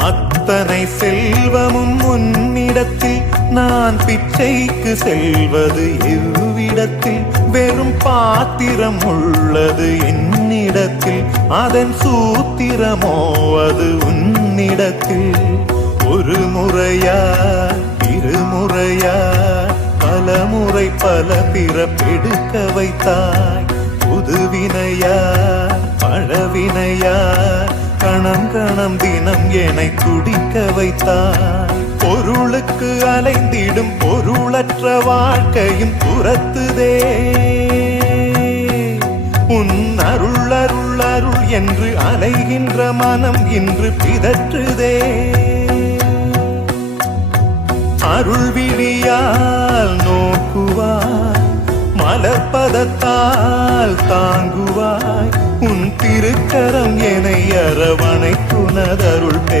அத்தனை செல்வமும் உன்னிடத்தில் நான் பிச்சைக்கு செல்வது எவ்விடத்தில் வெறும் பாத்திரம் உள்ளது என்னிடத்தில் அதன் சூத்திரமோ அது உன்னிடத்தில் ஒரு முறையா இருமுறையா பல முறை பல பிறப்பெடுக்க வைத்தாய் புதுவினையா பழவினையா கணம் கணம் தினம் என்னை துடிக்க வைத்தாய் பொருளுக்கு அலைந்திடும் பொருளற்ற வாழ்க்கையும் துரத்துதே உன் அருள் அருள் அருள் என்று அலைகின்ற மனம் இன்று பிதற்றுதே அருள் விழியால் நோக்குவாய் மலர்பதத்தால் தாங்குவாய் உன் திருக்கரம் என்னை அரவணைத்துனதருள்